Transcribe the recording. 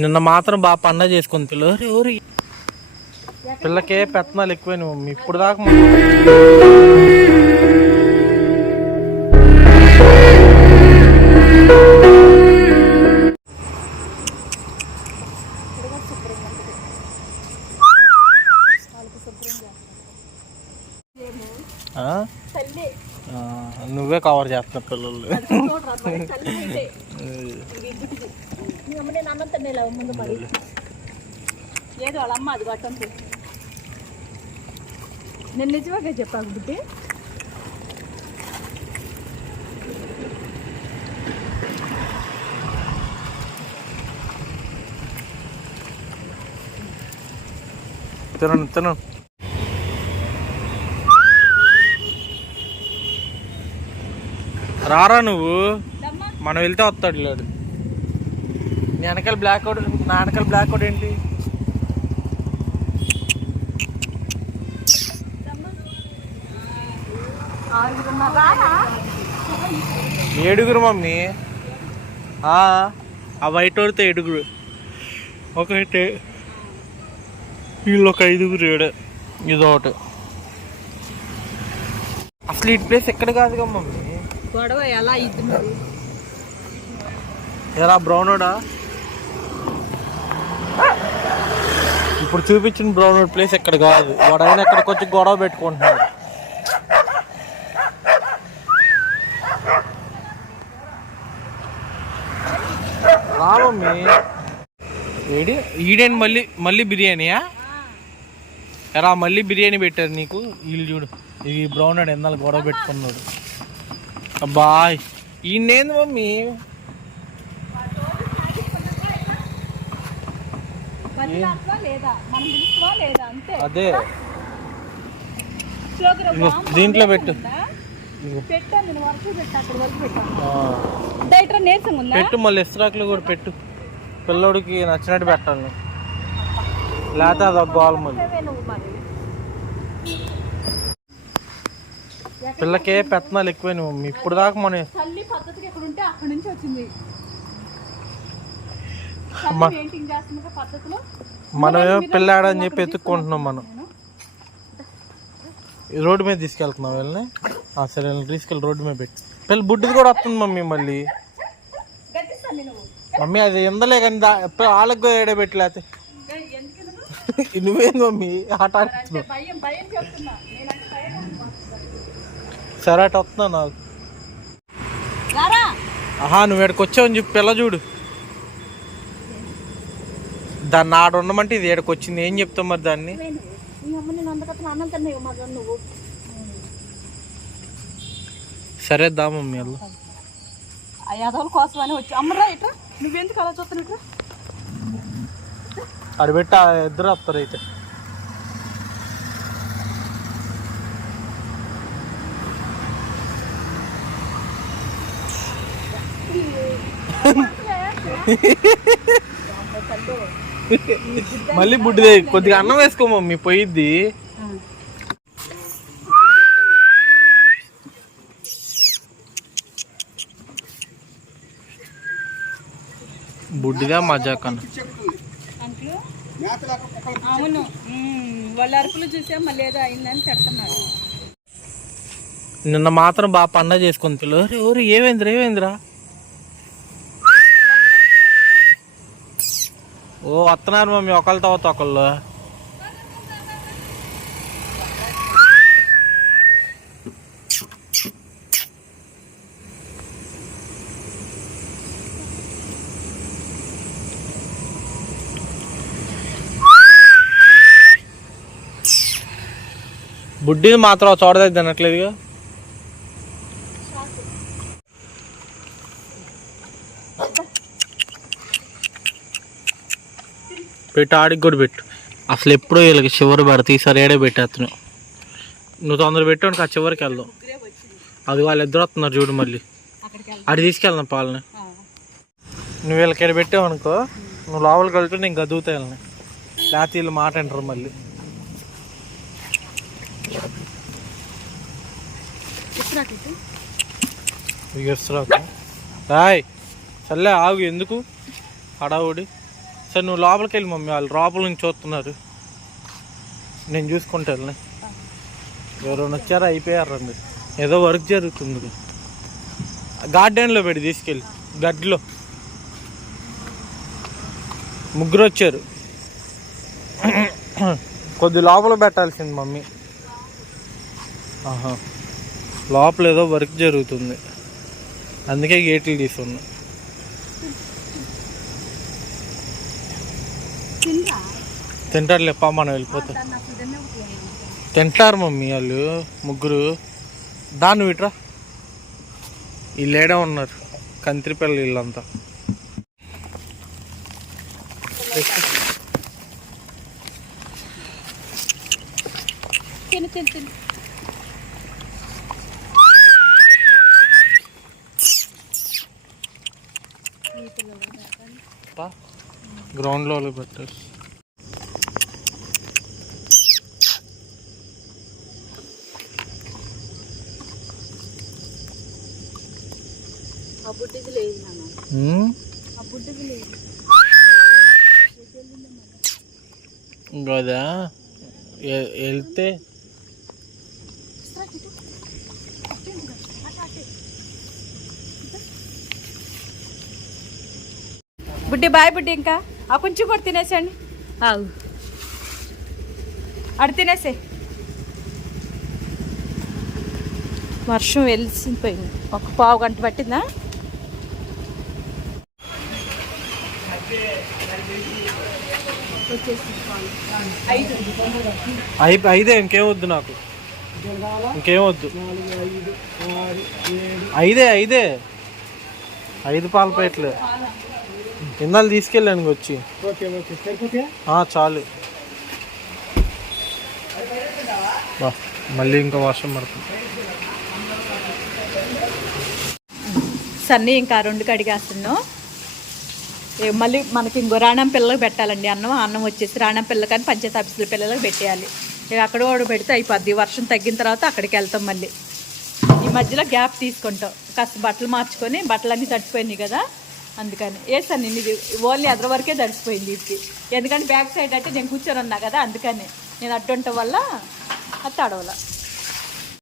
నిన్న మాత్రం బాగా పండగ చేసుకుని పిల్ల. ఎవరు పిల్లకే పెత్తనాలు ఎక్కువైన మమ్మీ ఇప్పుడు దాకా నువ్వే కవర్ చేస్తున్నావు పిల్లలు. నేను అన్నం తినేలా ముందు మరి ఏదో వాళ్ళ అమ్మ అది నేను నిజంగా చెప్పాను బుద్ధి తినండి తినండి. రారా నువ్వు? మనం వెళ్తే వస్తాడు లేడు. నీ వెనకాల బ్లాక్ అవుట్ నా వెనకాల బ్లాక్ అవుట్ ఏంటి? ఏడుగురు మమ్మీ? ఆ వైట్ వాడితే ఏడుగురు. ఒకటి వీళ్ళు ఒక ఐదుగురు ఏడు ఇదొకటి అసలు ఈ ప్లేస్ ఎక్కడ కాదుగా మమ్మీ? గొడవ ఎలా ఇది బ్రౌనోడా ఇప్పుడు చూపించిన బ్రౌనోడ్ ప్లేస్ ఎక్కడ కాదు. వాడైనా ఎక్కడికి వచ్చి గొడవ పెట్టుకుంటున్నాడు. రా మమ్మీ ఏడి? ఈడేంటి మళ్ళీ మళ్ళీ బిర్యానీయా? ఎరా మళ్ళీ బిర్యానీ పెట్టారు నీకు? వీళ్ళు చూడు ఈ బ్రౌనోడ్ ఎందాలు గొడవ పెట్టుకున్నాడు. అబ్బా ఈయనేంది మమ్మీ? అదే. దీంట్లో పెట్టు. పెట్టా మళ్ళీ ఇస్త్రాకులు కూడా పెట్టు. పిల్లోడికి నచ్చినట్టు పెట్టాలి లేకపోతే అది ఒక గోల మళ్ళీ. నువ్వే నువ్వు పిల్లకే పెత్తనాలు ఎక్కువైన మమ్మీ ఇప్పుడు దాకా మనం తల్లి పద్ధతికి ఎక్కడ ఉంటే అక్కడ నుంచి వచ్చింది అమ్మా. పెయింటింగ్ చేస్తున్న పద్ధతిలో మనమేమో పిల్లాడని చెప్పి ఎత్తుక్కుంటున్నాం మనం. రోడ్డు మీద తీసుకెళ్తున్నాం వెళ్ళని. ఆ, సరే తీసుకెళ్ళి రోడ్డు మీద పెట్టి. పిల్ల బుడ్డిది కూడా వస్తుంది మమ్మీ మళ్ళీ. మమ్మీ అది ఎందలే కానీ దా వాళ్ళకి కూడా ఏడే పెట్టలేతే. ఏ, ఎందుకు ఎందుకు? నువ్వేంది మమ్మీ? ఆట. సరే అటు వస్తున్నావు నాకు. ఆహా నువ్వు ఇక్కడికి వచ్చావని చెప్పి పిల్ల చూడు. దాన్ని ఆడ ఉండమంటే ఇది ఇక్కడికి వచ్చింది ఏం చెప్తావు మరి దాన్ని? సరే దా మమ్మీ వెళ్ళు యాదవుల కోసం అని వచ్చి అమ్మరా ఇట్రా నువ్వెందుకు అలా చూస్తున్నట్టు అడిపెట్టి ఆ ఇద్దరు వస్తారు అయితే. మళ్ళీ బుడ్డిదే కొద్దిగా అన్నం వేసుకో మమ్మీ పోయిద్ది. బుడ్డిగా మజాక్ అన్న. అంకులు అవును. వాళ్ళ అరుపులు చూసా మళ్ళీ ఏదో అయిందని చెప్తున్నాడు నిన్న మాత్రం బాగా పండగ చేసుకుని పిల్ల ఎవరు ఎవరు ఏమైందిరా? ఓ వస్తున్నారు మమ్మీ ఒకళ్ళ తర్వాత ఒకళ్ళు. బుడ్డిని మాత్రం ఆ తినట్లేదుగా పెట్టు ఆడికి కూడా పెట్టు. అసలు ఎప్పుడో వీళ్ళకి చివరి పెడతా ఈసారి ఏడే పెట్టేస్తున్నావు నువ్వు తొందర పెట్టాను ఆ చివరికి వెళ్దాం. అది వాళ్ళు ఇద్దరు వస్తున్నారు చూడు మళ్ళీ. అక్కడికి అడి తీసుకెళ్దాం పాలని. నువ్వు వీళ్ళకి ఇక్కడ పెట్టావు అనుకో నువ్వు లోపలికి వెళ్తే నేను గదువుతా వెళ్ళని. లేకపోతే వీళ్ళు మాట అంటారు మళ్ళీ. రాయ్ చల్లే ఆగు ఎందుకు? హడావుడి. సరే నువ్వు లోపలికి వెళ్ళి మమ్మీ వాళ్ళు లోపల నుంచి చూస్తున్నారు. నేను చూసుకుంటాను ఎవరైనా వచ్చారా? అయిపోయారండి ఏదో వర్క్ జరుగుతుంది. గార్డెన్లో పెట్టి తీసుకెళ్ళి గడ్డిలో. ముగ్గురు వచ్చారు. కొద్ది లోపల పెట్టాల్సింది మమ్మీ. ఆహా. లోపల ఏదో వర్క్ జరుగుతుంది. అందుకే గేట్లు తీసుకున్నా తింటారు లేపా మనం వెళ్ళిపోతాం. తింటారు మమ్మీ వాళ్ళు ముగ్గురు. దాన్ని విట్రా. వీళ్ళేడే ఉన్నారు కంత్రి పిల్లలు వీళ్ళంతా గ్రౌండ్లో పెట్టారు ఆ బుడ్డిది లేదు నాన్న ఉమ్, ఆ బుడ్డిది లేదు కదా వెళ్తే బుడ్డి బాయ్ బుడ్డి ఇంకా. ఆ కొంచెం కూడా తినేసండి ఆగు. అడు తినేసే. వర్షం వెలిసిపోయింది ఒక పావు గంట పట్టిందా? ఐదే ఇంకేం వద్దు నాకు. ఇంకేం వద్దు. ఐదే ఐదే. ఐదు పాల ప్లేట్లు. ఇందాలు తీసుకెళ్ళాను వచ్చి. ఆ, చాలు. బా, మళ్ళీ ఇంకో వర్షం పడుతుంది. సన్నీ ఇంకా రెండు కడిగేస్తున్నాం మళ్ళీ మనకి ఇంకో రాణం పిల్లలకు పెట్టాలండి. అన్నం అన్నం వచ్చేసి రాణం పిల్ల కానీ పంచాయతీ ఆఫీసుల పిల్లలకు పెట్టేయాలి. ఇక అక్కడ కూడా పెడితే అయిపోద్ది. వర్షం తగ్గిన తర్వాత అక్కడికి వెళ్తాం మళ్ళీ. ఈ మధ్యలో గ్యాప్ తీసుకుంటాం. కాస్త బట్టలు మార్చుకొని బట్టలన్నీ తడిచిపోయినాయి కదా. అందుకని. వేసాను నేను ఇది ఓన్లీ ఎదర వరకే తడిసిపోయింది ఇది ఎందుకంటే బ్యాక్ సైడ్ అంటే నేను కూర్చొని ఉన్నా కదా అందుకని. నేను అడ్డుంటం వల్ల అది తడవల.